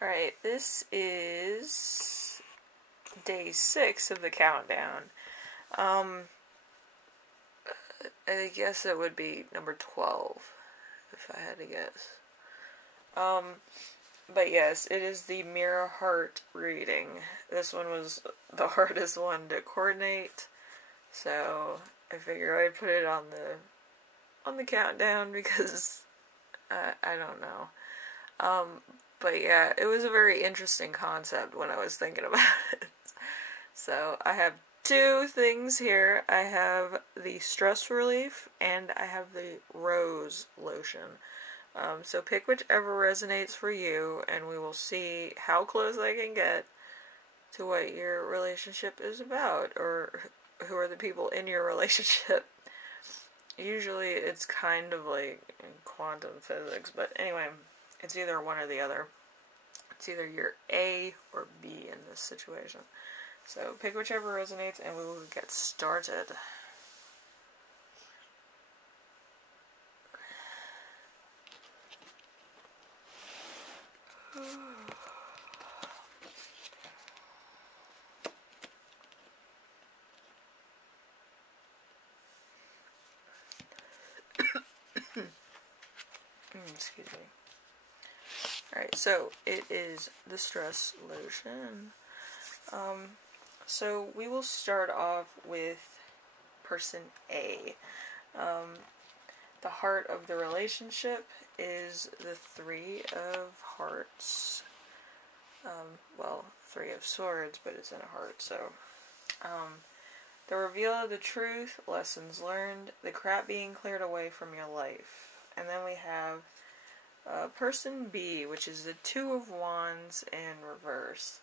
Alright, this is day 6 of the countdown. I guess it would be number 12, if I had to guess. But yes, it is the mirror heart reading. This one was the hardest one to coordinate, so I figure I'd put it on the countdown because I don't know. But yeah, it was a very interesting concept when I was thinking about it. So I have 2 things here. I have the stress relief and I have the rose lotion. So pick whichever resonates for you, and we will see how close I can get to what your relationship is about, or who are the people in your relationship. Usually it's kind of like quantum physics, but anyway, it's either one or the other. It's either your A or B in this situation. So pick whichever resonates and we will get started. Excuse me. Alright, so it is the stress lotion. So we will start off with person A. The heart of the relationship is the 3 of hearts. Well, 3 of swords, but it's in a heart, so. The reveal of the truth, lessons learned, the crap being cleared away from your life. And then we have person B, which is the 2 of wands in reverse.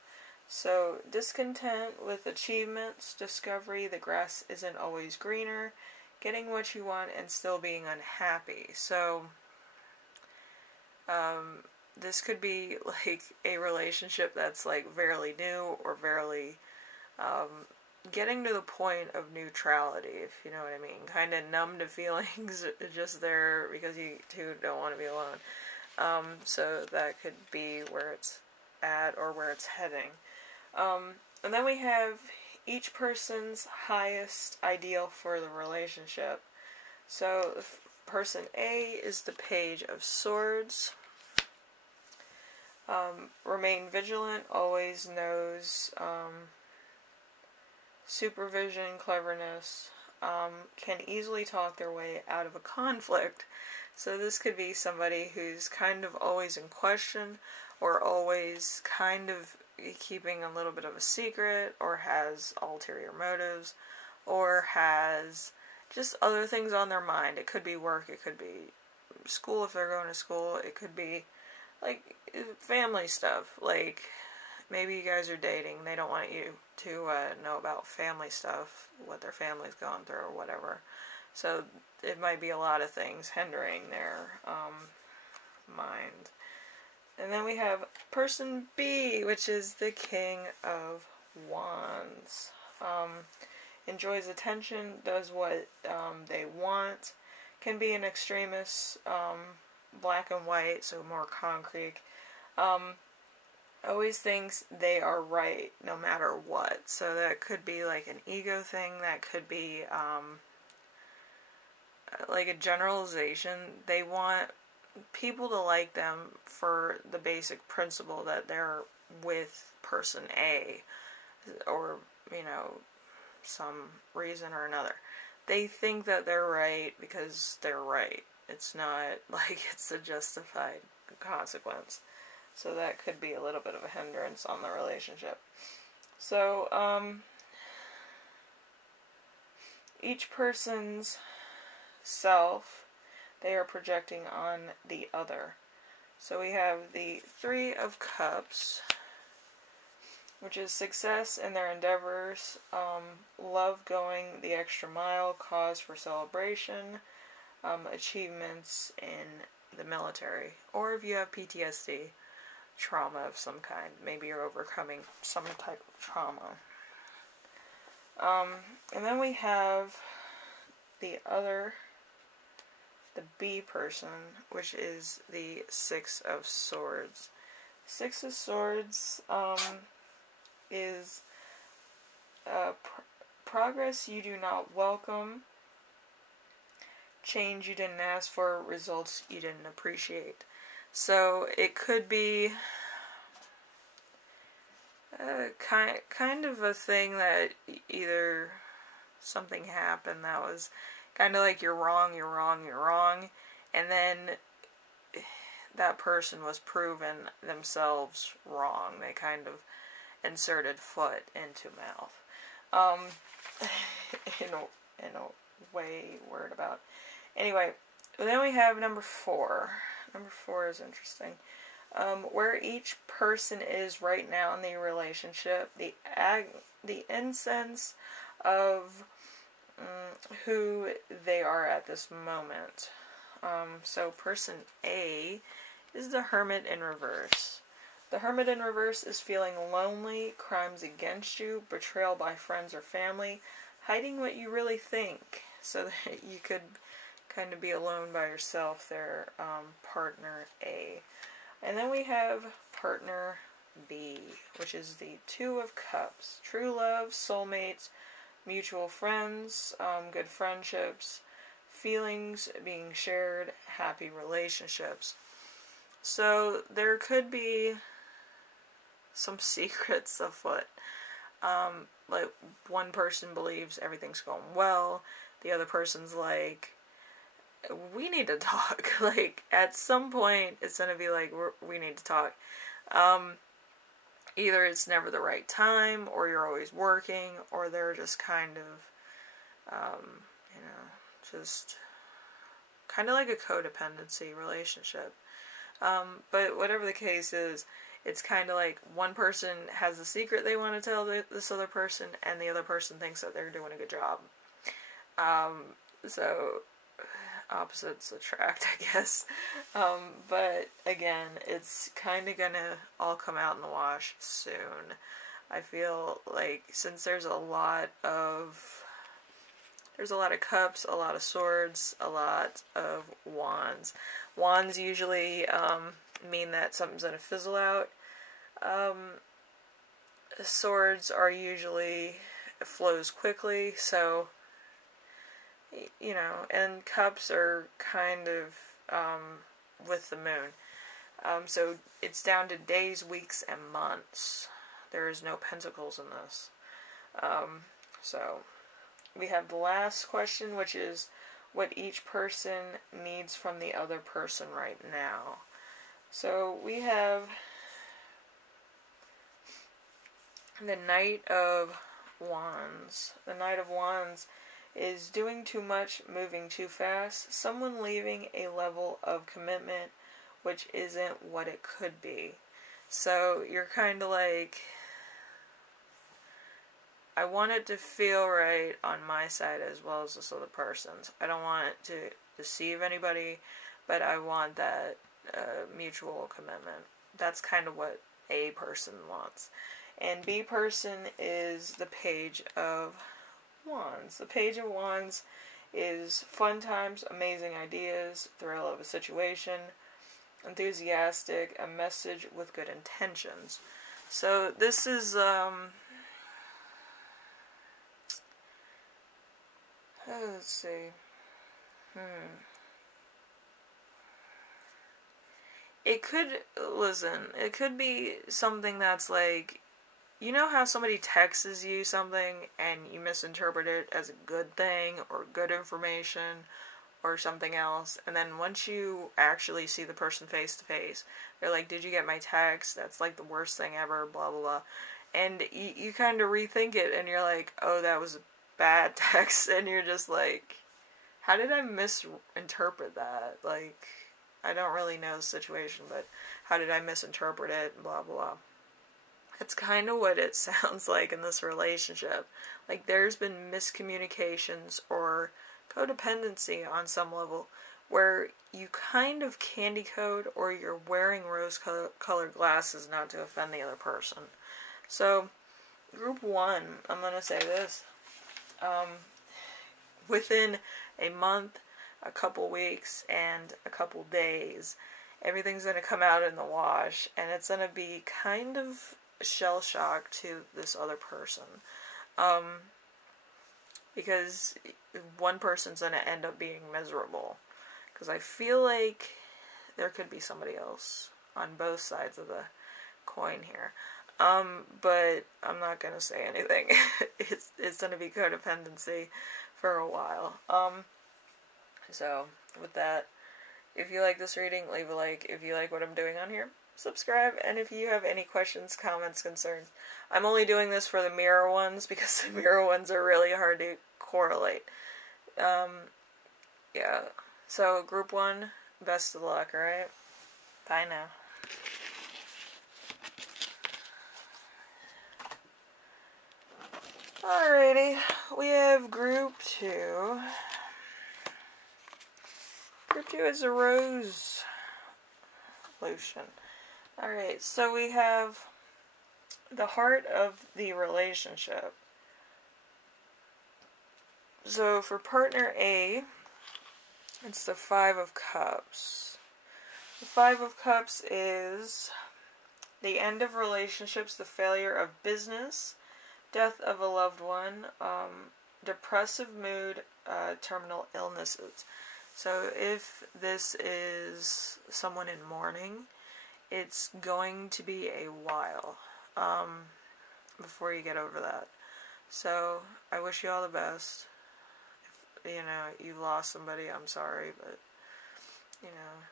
So, discontent with achievements, discovery, the grass isn't always greener, getting what you want and still being unhappy. So, this could be like a relationship that's like very new or very getting to the point of neutrality, if you know what I mean. Kind of numb to feelings, just there because you 2 don't want to be alone. So that could be where it's at or where it's heading. And then we have each person's highest ideal for the relationship. So person A is the Page of Swords. Remain vigilant, always knows supervision, cleverness, can easily talk their way out of a conflict. So this could be somebody who's kind of always in question, or always kind of keeping a little bit of a secret, or has ulterior motives, or has just other things on their mind. It could be work, it could be school if they're going to school, it could be like family stuff, like maybe you guys are dating, they don't want you to know about family stuff, what their family's gone through or whatever. So it might be a lot of things hindering their mind. And then we have person B, which is the King of Wands. Enjoys attention, does what they want, can be an extremist, black and white, so more concrete. Always thinks they are right no matter what. So that could be like an ego thing, that could be like a generalization. They want people to like them for the basic principle that they're with person A, or, you know, some reason or another. They think that they're right because they're right. It's not like it's a justified consequence. So that could be a little bit of a hindrance on the relationship. So, each person's self, they are projecting on the other. So we have the 3 of Cups, which is success in their endeavors, love going the extra mile, cause for celebration, achievements in the military, or if you have PTSD, trauma of some kind, maybe you're overcoming some type of trauma. And then we have the B person, which is the 6 of Swords. Six of Swords is progress you do not welcome, change you didn't ask for, results you didn't appreciate. So it could be kind of a thing that either something happened that was kind of like you're wrong, you're wrong, you're wrong, and then that person was proven themselves wrong. They kind of inserted foot into mouth. In a way, word about. Anyway, then we have number 4. Number 4 is interesting. Where each person is right now in the relationship, the essence of who they are at this moment. So person A is the Hermit in reverse. The Hermit in reverse is feeling lonely, crimes against you, betrayal by friends or family, hiding what you really think, so that you could kind of be alone by yourself there, partner A. And then we have partner B, which is the Two of Cups. True love, soulmates, mutual friends, good friendships, feelings being shared, happy relationships. So there could be some secrets afoot. Like one person believes everything's going well, the other person's like, we need to talk. Like at some point it's gonna be like, we need to talk. Either it's never the right time, or you're always working, or they're just kind of just kind of like a codependency relationship. But whatever the case is, it's kind of like one person has a secret they want to tell this other person, and the other person thinks that they're doing a good job. So opposites attract, I guess. But again, it's kind of gonna all come out in the wash soon. I feel like since there's a lot of cups, a lot of swords, a lot of wands. Wands usually mean that something's going to fizzle out. Swords are usually, it flows quickly, so, you know, and cups are kind of with the moon. So it's down to days, weeks, and months. There is no pentacles in this. So we have the last question, which is what each person needs from the other person right now. So we have the Knight of Wands. The Knight of Wands is doing too much, moving too fast, someone leaving a level of commitment which isn't what it could be. So you're kind of like, I want it to feel right on my side as well as this other person's. I don't want it to deceive anybody, but I want that mutual commitment. That's kind of what A person wants. And B person is the Page of Wands. The Page of Wands is fun times, amazing ideas, thrill of a situation, enthusiastic, a message with good intentions. So this is let's see. It could be something that's like, you know how somebody texts you something and you misinterpret it as a good thing or good information or something else, and then once you actually see the person face to face, they're like, did you get my text? That's like the worst thing ever, blah blah blah. And you kind of rethink it and you're like, oh, that was a bad text, and you're just like, how did I misinterpret that? Like, I don't really know the situation, but how did I misinterpret it, blah blah. That's kind of what it sounds like in this relationship. Like, there's been miscommunications or codependency on some level where you kind of candy code, or you're wearing rose-colored glasses not to offend the other person. So, group 1, I'm going to say this. Within a month, a couple weeks, and a couple days, everything's going to come out in the wash, and it's going to be kind of shell shock to this other person. Because one person's going to end up being miserable. Because I feel like there could be somebody else on both sides of the coin here. But I'm not going to say anything. It's going to be codependency for a while. So, with that, if you like this reading, leave a like. If you like what I'm doing on here, subscribe. And if you have any questions, comments, concerns, I'm only doing this for the mirror ones because the mirror ones are really hard to correlate. Yeah. So, group 1, best of luck, alright? Bye now. Alrighty, we have group 2. Group 2 is a rose lotion. Alright, so we have the heart of the relationship. So for partner A, it's the 5 of Cups. The 5 of Cups is the end of relationships, the failure of business, death of a loved one, depressive mood, terminal illnesses. So if this is someone in mourning, it's going to be a while before you get over that. So I wish you all the best. If, you know, you've lost somebody, I'm sorry, but, you know,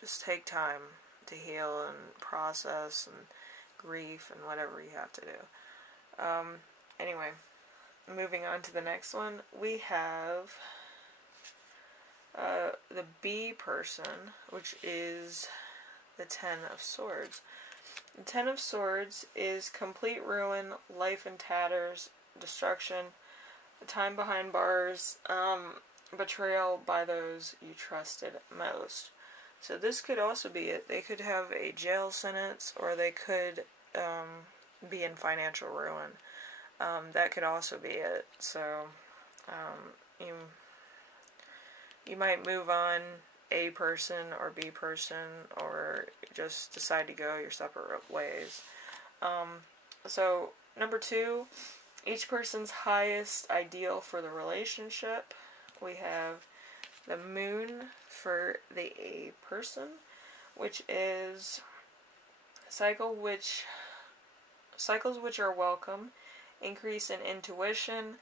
just take time to heal and process and grief and whatever you have to do. Anyway, moving on to the next one, we have the B person, which is the 10 of Swords. The 10 of Swords is complete ruin, life in tatters, destruction, the time behind bars, betrayal by those you trusted most. So this could also be it. They could have a jail sentence, or they could be in financial ruin. That could also be it. So you might move on, A person or B person, or just decide to go your separate ways. So number 2, each person's highest ideal for the relationship. We have the Moon for the A person, which is cycles which are welcome, increase in intuition,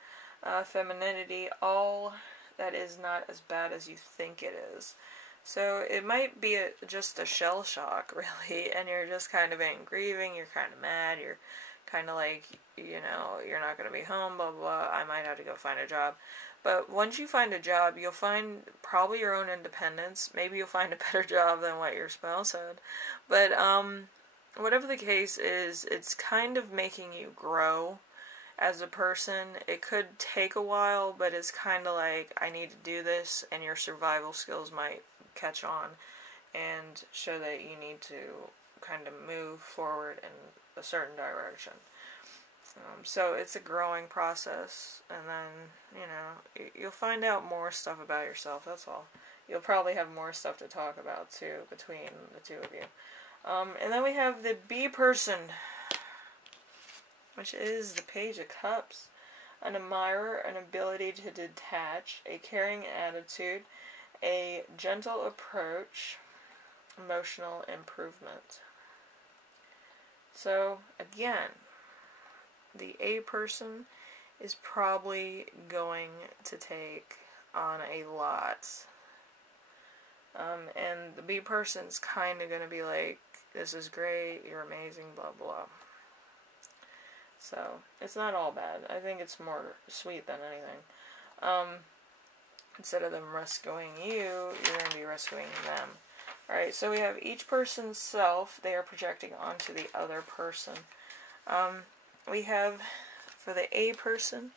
femininity, all that is not as bad as you think it is. So it might be just a shell shock, really, and you're just kind of in grieving, you're kind of mad, you're kind of like, you know, you're not going to be home, blah, blah, I might have to go find a job. But once you find a job, you'll find probably your own independence. Maybe you'll find a better job than what your spouse had. But whatever the case is, it's kind of making you grow as a person. It could take a while, but it's kind of like, I need to do this, and your survival skills might catch on and show that you need to kind of move forward in a certain direction. So it's a growing process, and then, you know, you'll find out more stuff about yourself, that's all. You'll probably have more stuff to talk about, too, between the two of you. And then we have the B person, which is the Page of Cups. An admirer, an ability to detach, a caring attitude, a gentle approach, emotional improvement. So, again, the A person is probably going to take on a lot. And the B person's kind of going to be like, this is great, you're amazing, blah, blah. So, it's not all bad. I think it's more sweet than anything. Instead of them rescuing you, you're going to be rescuing them. Alright, so we have each person's self they are projecting onto the other person. We have, for the A person,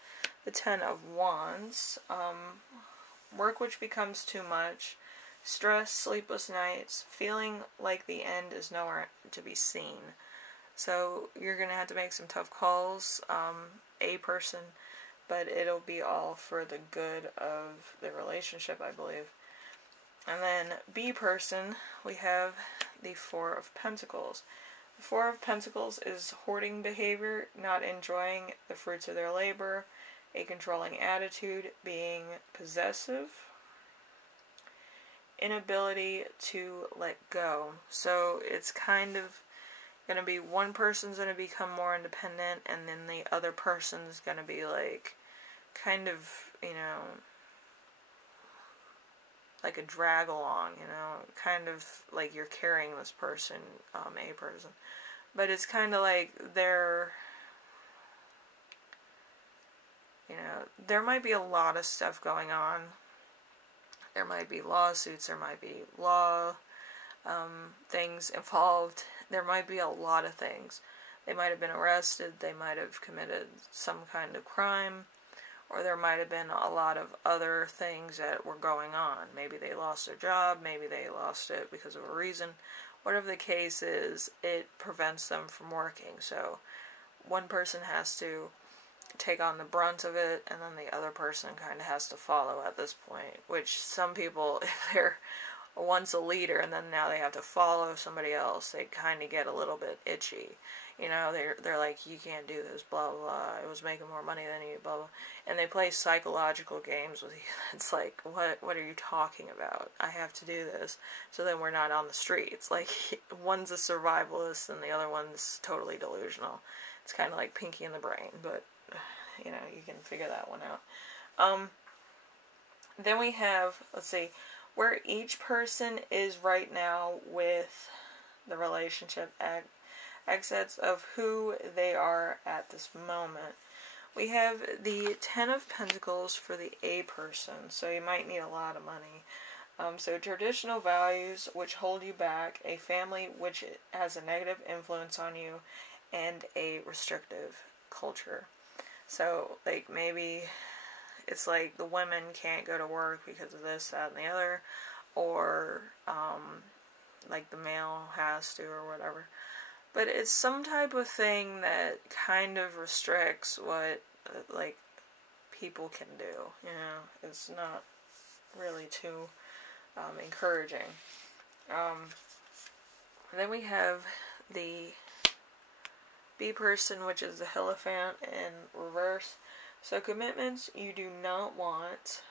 the 10 of Wands. Work which becomes too much. Stress, sleepless nights, feeling like the end is nowhere to be seen. So you're going to have to make some tough calls, A person, but it'll be all for the good of the relationship, I believe. And then B person, we have the Four of Pentacles. The Four of Pentacles is hoarding behavior, not enjoying the fruits of their labor, a controlling attitude, being possessive, inability to let go. So it's kind of going to be one person's going to become more independent, and then the other person's going to be like kind of, you know, like a drag along, you know, kind of like you're carrying this person, a person. But it's kind of like they're, you know, there might be a lot of stuff going on. There might be lawsuits, there might be law things involved. There might be a lot of things. They might have been arrested, they might have committed some kind of crime, or there might have been a lot of other things that were going on. Maybe they lost their job, maybe they lost it because of a reason. Whatever the case is, it prevents them from working. So one person has to take on the brunt of it, and then the other person kind of has to follow at this point. Which some people, if they're once a leader and then now they have to follow somebody else, they kind of get a little bit itchy. You know, they're like, you can't do this, blah, blah, blah. I was making more money than you, blah, blah. And they play psychological games with you. It's like, what are you talking about? I have to do this. So then we're not on the streets. Like, one's a survivalist and the other one's totally delusional. It's kind of like Pinky in the Brain, but, you know, you can figure that one out. Then we have, let's see, where each person is right now with the relationship exits of who they are at this moment. We have the Ten of Pentacles for the A person, so you might need a lot of money. So traditional values which hold you back, a family which has a negative influence on you, and a restrictive culture. So, like, maybe it's like the women can't go to work because of this, that, and the other, or like the male has to, or whatever. But it's some type of thing that kind of restricts what, like, people can do. You know, it's not really too encouraging. Then we have the B person, which is the Hierophant in reverse. So commitments you do not want,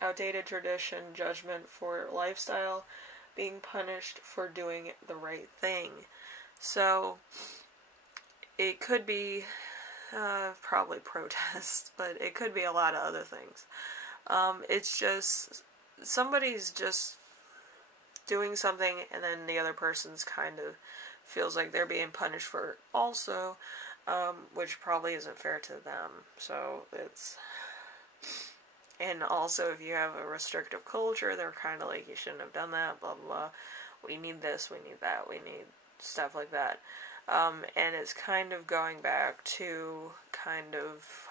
outdated tradition, judgment for lifestyle, being punished for doing the right thing. So it could be probably protest, but it could be a lot of other things. It's just somebody's just doing something, and then the other person's kind of feels like they're being punished for it also, which probably isn't fair to them. So it's, and also if you have a restrictive culture, they're kind of like, you shouldn't have done that, blah, blah, blah. We need this, we need that, we need stuff like that. And it's kind of going back to kind of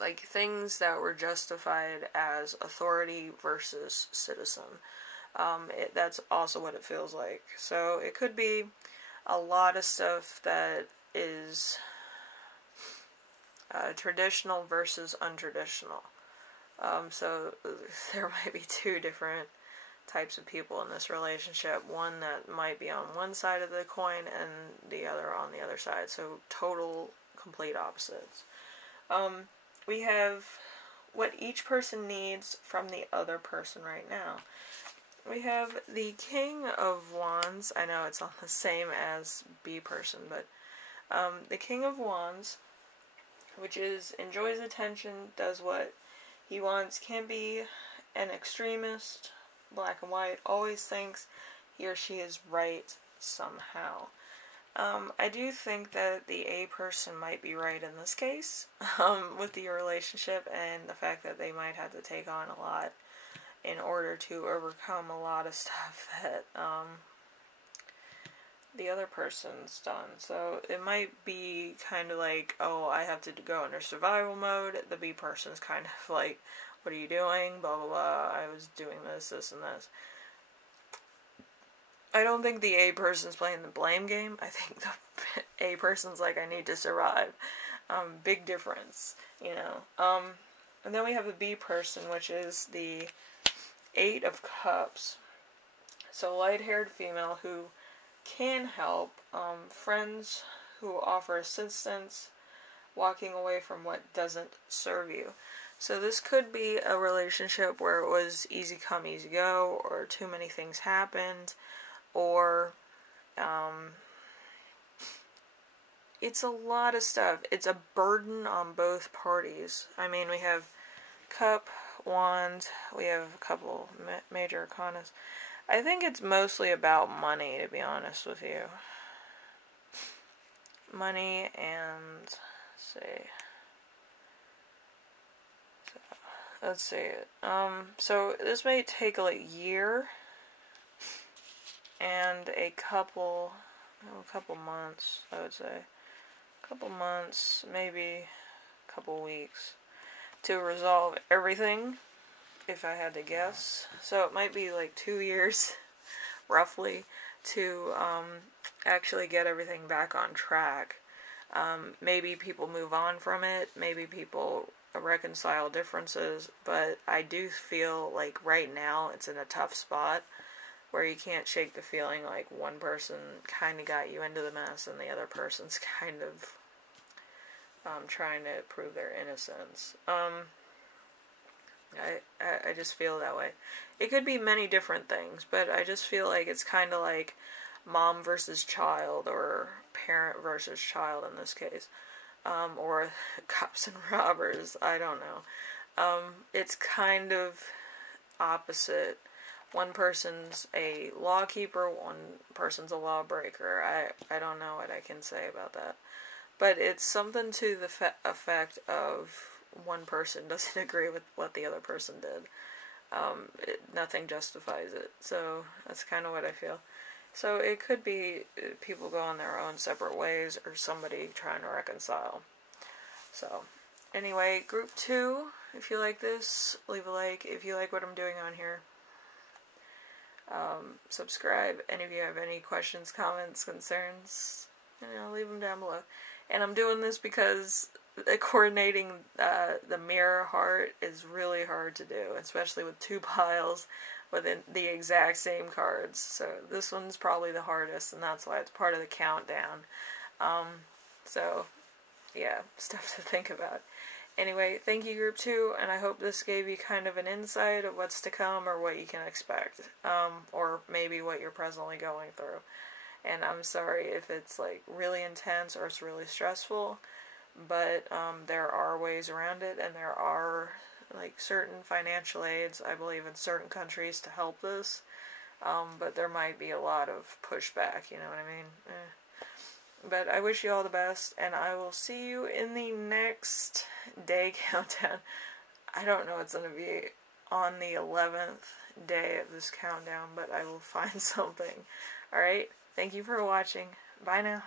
like things that were justified as authority versus citizen. That's also what it feels like. So it could be a lot of stuff that is traditional versus untraditional. So there might be two different types of people in this relationship. One that might be on one side of the coin and the other on the other side. So total, complete opposites. We have what each person needs from the other person right now. We have the King of Wands. I know it's on the same as B person, but the King of Wands, which is enjoys attention, does what he wants, can be an extremist, black and white, always thinks he or she is right somehow. I do think that the A person might be right in this case, with the relationship and the fact that they might have to take on a lot in order to overcome a lot of stuff that the other person's done. So it might be kind of like, oh, I have to go under survival mode. The B person's kind of like, what are you doing? Blah, blah, blah. I was doing this, this, and this. I don't think the A person's playing the blame game. I think the A person's like, I need to survive. Big difference, you know. And then we have the B person, which is the 8 of Cups. So light-haired female who can help, friends who offer assistance, walking away from what doesn't serve you. So this could be a relationship where it was easy come, easy go, or too many things happened, or it's a lot of stuff. It's a burden on both parties. I mean, we have Cup, Wand, we have a couple major arcanas. I think it's mostly about money, to be honest with you. Money and, let's see it. So this may take like a year and a couple months, I would say. A couple months, maybe a couple weeks to resolve everything, if I had to guess. So it might be like 2 years, roughly, to actually get everything back on track. Maybe people move on from it, maybe people reconcile differences, but I do feel like right now it's in a tough spot where you can't shake the feeling like one person kind of got you into the mess and the other person's kind of trying to prove their innocence. I just feel that way. It could be many different things, but I just feel like it's kind of like mom versus child, or parent versus child in this case, or cops and robbers, I don't know. It's kind of opposite. One person's a lawkeeper, one person's a lawbreaker. I don't know what I can say about that. But it's something to the effect of one person doesn't agree with what the other person did. Nothing justifies it. So that's kind of what I feel. So it could be people go on their own separate ways, or somebody trying to reconcile. So anyway, group 2, if you like this, leave a like. If you like what I'm doing on here, subscribe. And if you have any questions, comments, concerns, leave them down below. And I'm doing this because coordinating the mirror heart is really hard to do, especially with 2 piles within the exact same cards. So this one's probably the hardest, and that's why it's part of the countdown. So yeah, stuff to think about. Anyway, thank you, group 2, and I hope this gave you kind of an insight of what's to come, or what you can expect, or maybe what you're presently going through. And I'm sorry if it's like really intense or it's really stressful, but there are ways around it, and there are like certain financial aids, I believe, in certain countries to help this, but there might be a lot of pushback, you know what I mean? But I wish you all the best, and I will see you in the next day countdown. I don't know what's going to be on the 11th day of this countdown, but I will find something. Alright, thank you for watching. Bye now.